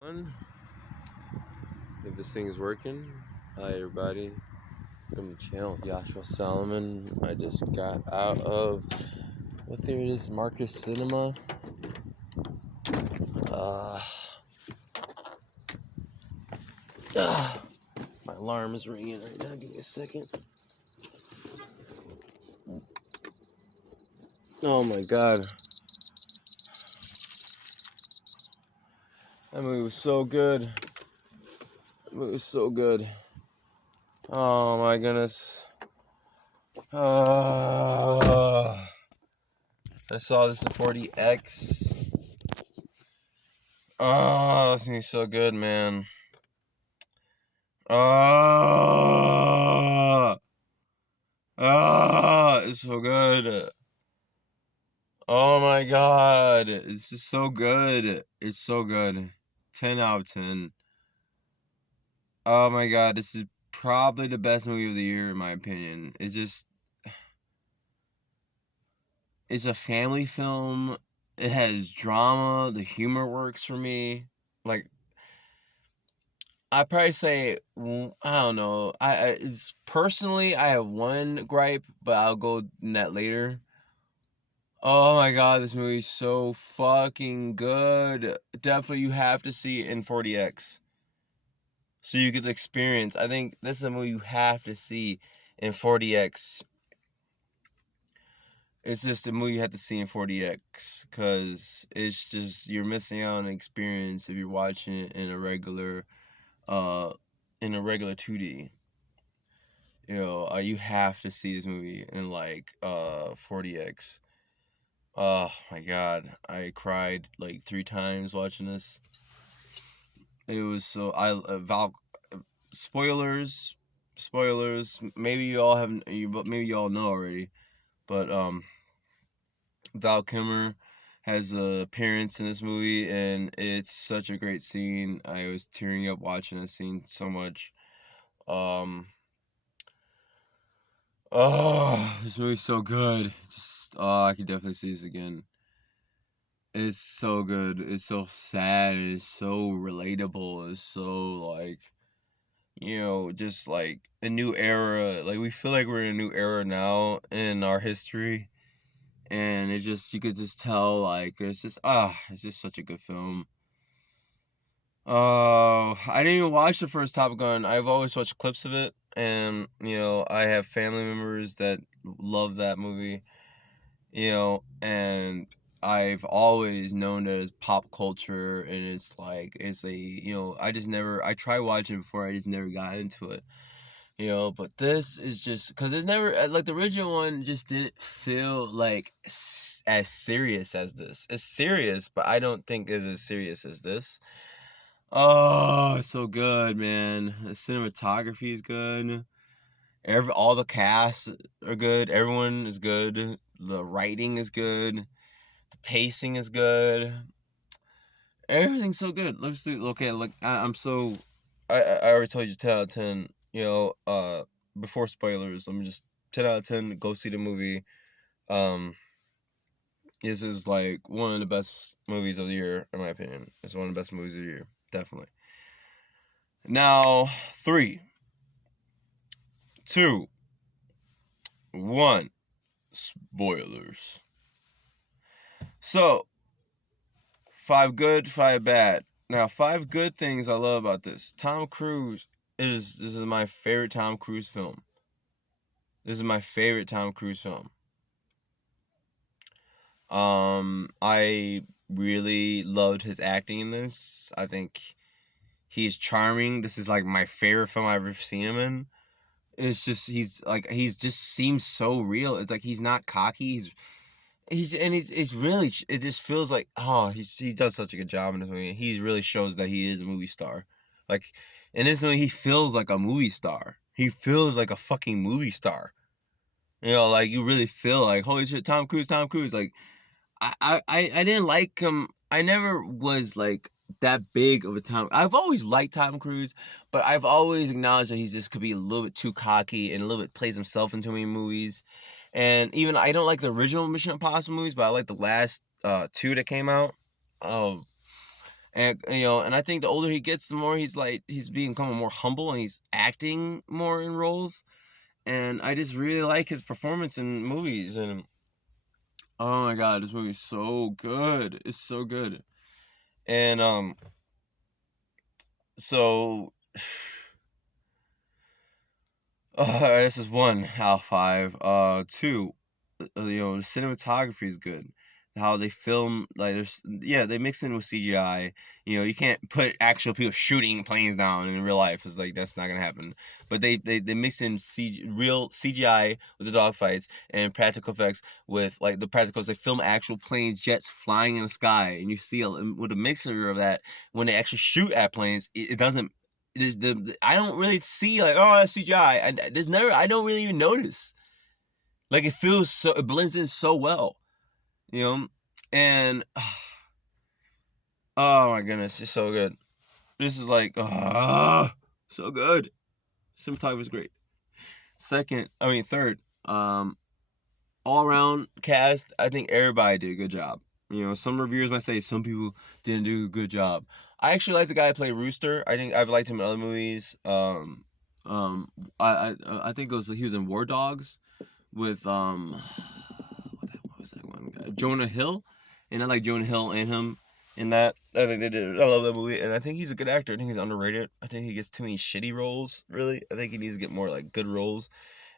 One, if this thing is working. Hi everybody, I'm channel Joshua Solomon. I just got out of what theater it is, Marcus Cinema. Uh, uh, my alarm is ringing right now. Give me a second. Oh my god, that movie was so good. That movie was so good. Oh my goodness. I saw this in 40X. Oh, this movie's so good, man. It's so good. Oh my god, it's just so good. It's so good. 10 out of 10. Oh my god, this is probably the best movie of the year in my opinion. It's a family film. It has drama. The humor works for me. Like, I'd probably say, I don't know. It's personally, I have one gripe, but I'll go in that later. Oh my god, this movie's so fucking good. Definitely you have to see it in 40X. So you get the experience. I think this is a movie you have to see in 40X. It's just a movie you have to see in 40X. Cause it's just you're missing out on an experience if you're watching it uh in a regular 2D. You have to see this movie in 40X. Oh my god, I cried like 3 times watching this. It was so spoilers, spoilers. Maybe you all have maybe you all know already, but Val Kilmer has an appearance in this movie, and it's such a great scene. I was tearing up watching this scene so much. Um, this movie's so good. I could definitely see this again. It's so good. It's so sad. It's so relatable. It's so just like a new era. Like we feel like we're in a new era now in our history. And you could just tell it's just such a good film. Oh, I didn't even watch the first Top Gun. I've always watched clips of it. And, I have family members that love that movie. And I've always known that as pop culture, and I tried watching it before, I just never got into it, but this is just, because it's never, like, the original one just didn't feel like as serious as this. It's serious, but I don't think it's as serious as this. Oh, it's so good, man. The cinematography is good. All the casts are good. Everyone is good. The writing is good. The pacing is good. Everything's so good. Let's do okay. Like I'm so, I already told you 10 out of 10. Before spoilers, let me just 10 out of 10. Go see the movie. Um, this is like one of the best movies of the year, in my opinion. It's one of the best movies of the year, definitely. Now, 3, 2, 1. Spoilers. So, 5 good, 5 bad. Now, 5 good things I love about this. Tom Cruise this is my favorite Tom Cruise film. This is my favorite Tom Cruise film. I really loved his acting in this. I think he's charming. This is like my favorite film I've ever seen him in. It's just he's just seems so real. It's like he's not cocky. It's really, it just feels like, he does such a good job in this movie. He really shows that he is a movie star. Like in this movie, he feels like a movie star. He feels like a fucking movie star. Like you really feel like, holy shit, Tom Cruise, Tom Cruise. Like I didn't like him. I never was like that big of a Tom. I've always liked Tom Cruise, but I've always acknowledged that he's just could be a little bit too cocky and a little bit plays himself in too many movies. And even I don't like the original Mission Impossible movies, but I like the last 2 that came out. Um, And and I think the older he gets, the more he's becoming more humble and he's acting more in roles. And I just really like his performance in movies. And oh my god, this movie is so good. It's so good. And so this is one out of five. Two, the cinematography is good. How they film, like they mix in with CGI. You can't put actual people shooting planes down in real life. It's like that's not gonna happen. But they mix in real CGI with the dogfights and practical effects with like the practicals. They film actual planes, jets flying in the sky, and you see with a mixture of that when they actually shoot at planes, it doesn't. I don't really see like, oh, that's CGI. I don't really even notice. Like it blends in so well, you know, and oh my goodness, it's so good. This is like so good. Cinematography was great. Third, all around cast. I think everybody did a good job. Some reviewers might say some people didn't do a good job. I actually like the guy who played Rooster. I think I've liked him in other movies. I think he was in War Dogs with what was that one guy? Jonah Hill, and I like Jonah Hill and him in that. I think they did. I love that movie, and I think he's a good actor. I think he's underrated. I think he gets too many shitty roles. Really, I think he needs to get more like good roles.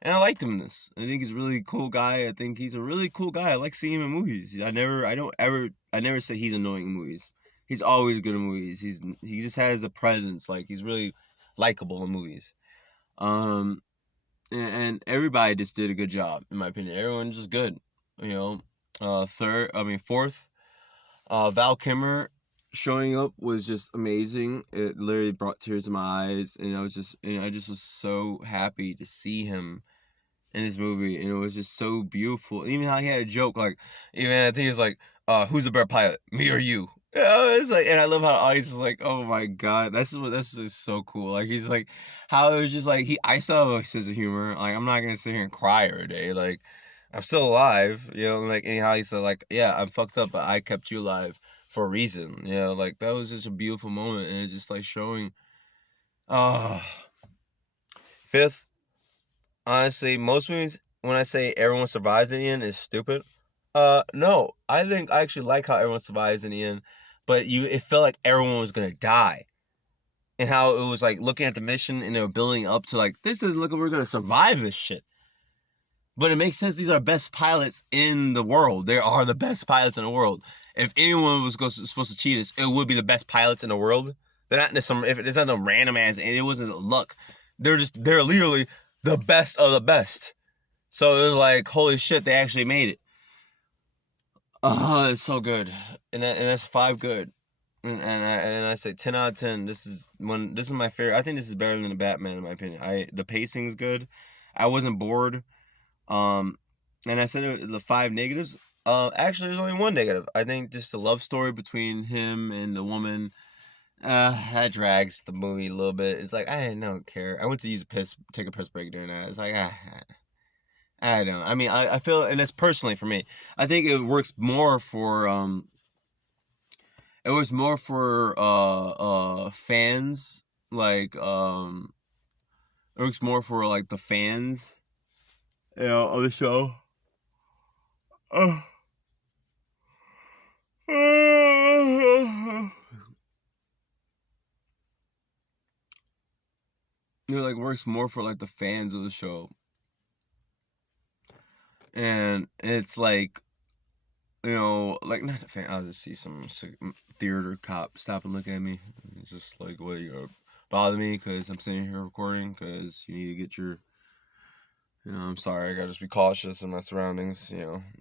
And I liked him in this. I think he's a really cool guy. I think he's a really cool guy. I like seeing him in movies. I never say he's annoying in movies. He's always good in movies. He just has a presence. Like he's really likable in movies. Um, and everybody just did a good job in my opinion. Everyone's just good. Fourth, Val Kilmer showing up was just amazing. It literally brought tears to my eyes, and I just was so happy to see him in this movie, and it was just so beautiful. Even how he had a joke, like, even I think it's like, who's a better pilot, me or you? Yeah, it's like, and I love how the audience is like, oh my god, that's just so cool. Like he's like, how it was just like I still have a sense of humor. Like I'm not gonna sit here and cry every day. Like I'm still alive, Like anyhow, he said like, yeah, I'm fucked up, but I kept you alive for a reason. Like that was just a beautiful moment, and it's just like showing. Uh Fifth, honestly, most movies when I say everyone survives in the end is stupid. No, I think I actually like how everyone survives in the end, but it felt like everyone was gonna die, and how it was like looking at the mission and they were building up to like this doesn't look like we're gonna survive this shit. But it makes sense. These are best pilots in the world. They are the best pilots in the world. If anyone was supposed to cheat this, it would be the best pilots in the world. They're not if it's not no random ass, and it wasn't luck. They're literally the best of the best. So it was like, holy shit, they actually made it. Oh, it's so good, and that's five good, and I say 10 out of 10. This is my favorite. I think this is better than the Batman in my opinion. The pacing's good. I wasn't bored. And I said the five negatives. Actually, there's only one negative. I think just the love story between him and the woman. That drags the movie a little bit. It's like I don't care. I went to take a piss break during that. It's like I don't. I mean, I feel, and that's personally for me. I think it works more for fans, like it works more for like the fans, of the show. Uh, it like works more for like the fans of the show, and it's like, like not a fan. I'll just see some theater cop stop and look at me. It's just like, what, you bother me because I'm sitting here recording because you need to get your. I'm sorry. I gotta just be cautious in my surroundings.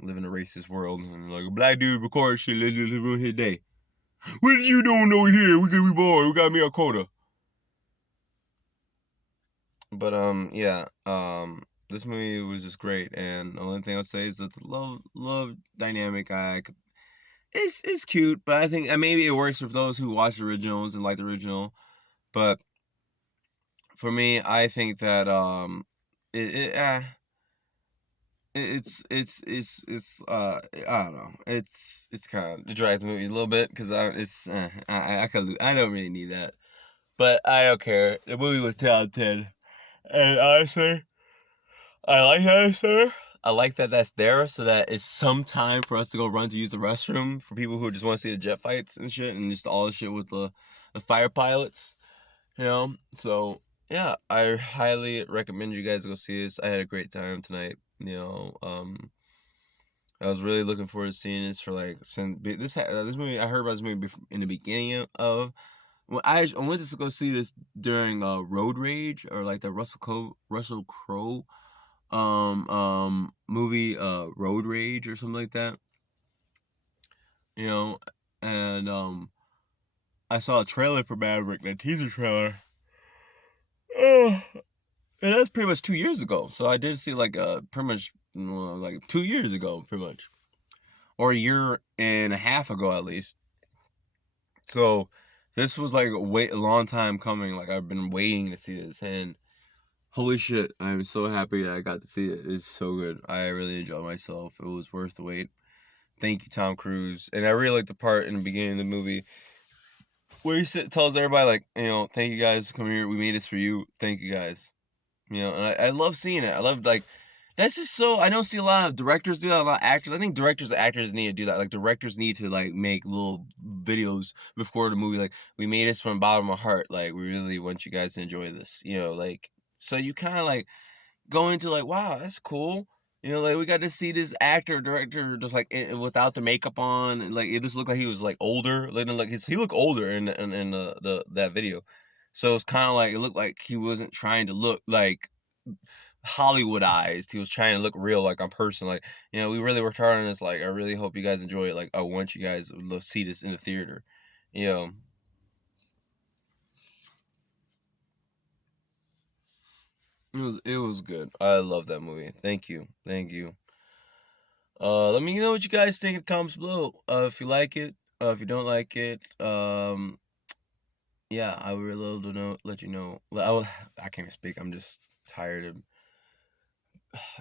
Live in a racist world, and like a black dude record shit, let's ruin his day. What did you doing over here? We bored. We got me a quota. But yeah, this movie was just great, and the only thing I'll say is that the love dynamic, it's cute, but I think maybe it works for those who watch the originals and like the original. But for me, I think that it I don't know. It's kind of, it drives me a little bit because I don't really need that, but I don't care. The movie was 10 out of 10, and honestly, I like that it's there. I like that that's there, so that it's some time for us to go run to use the restroom for people who just want to see the jet fights and shit, and just all the shit with the fighter pilots. So yeah, I highly recommend you guys go see this. I had a great time tonight. I was really looking forward to seeing this for like since this movie. I heard about this movie in the beginning of when I went to go see this during Road Rage, or like the Russell Crowe movie, Road Rage or something like that. You know, and I saw a trailer for Maverick, the teaser trailer. Oh, and that's pretty much 2 years ago. So I did see like pretty much like 2 years ago, pretty much, or a year and a half ago at least. So this was like a long time coming. Like I've been waiting to see this, and holy shit, I'm so happy that I got to see it. It's so good. I really enjoyed myself. It was worth the wait. Thank you, Tom Cruise. And I really like the part in the beginning of the movie where tells everybody, like, thank you guys for coming here. We made this for you. Thank you guys. And I love seeing it. I love, like, that's just so, I don't see a lot of directors do that, a lot of actors. I think directors and actors need to do that. Like, directors need to, like, make little videos before the movie. Like, we made this from the bottom of my heart. Like, we really want you guys to enjoy this. Like, so you kind of, like, go into, like, wow, that's cool. Like, we got to see this actor, director, just, like, without the makeup on. And, like, it just looked like he was, like, older. Like he looked older in that video. So it's kind of like, it looked like he wasn't trying to look, like, Hollywoodized. He was trying to look real, like, on person. Like, we really worked hard on this. Like, I really hope you guys enjoy it. Like, I want you guys to see this in the theater. It was good. I love that movie. Thank you. Thank you. Let me know what you guys think in the comments below. If you like it, if you don't like it, yeah, I would love to know. Let you know. I can't speak. I'm just tired of.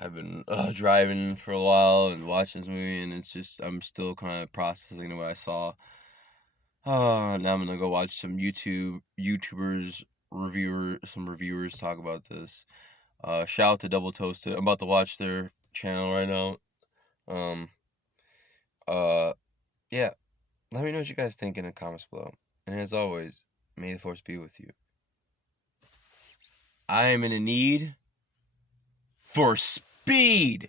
I've been driving for a while and watching this movie, and it's just I'm still kind of processing what I saw. Now I'm gonna go watch some some reviewers talk about this. Shout out to Double Toasted. I'm about to watch their channel right now. Um, yeah. Let me know what you guys think in the comments below. And as always, may the force be with you. I am in a need for speed.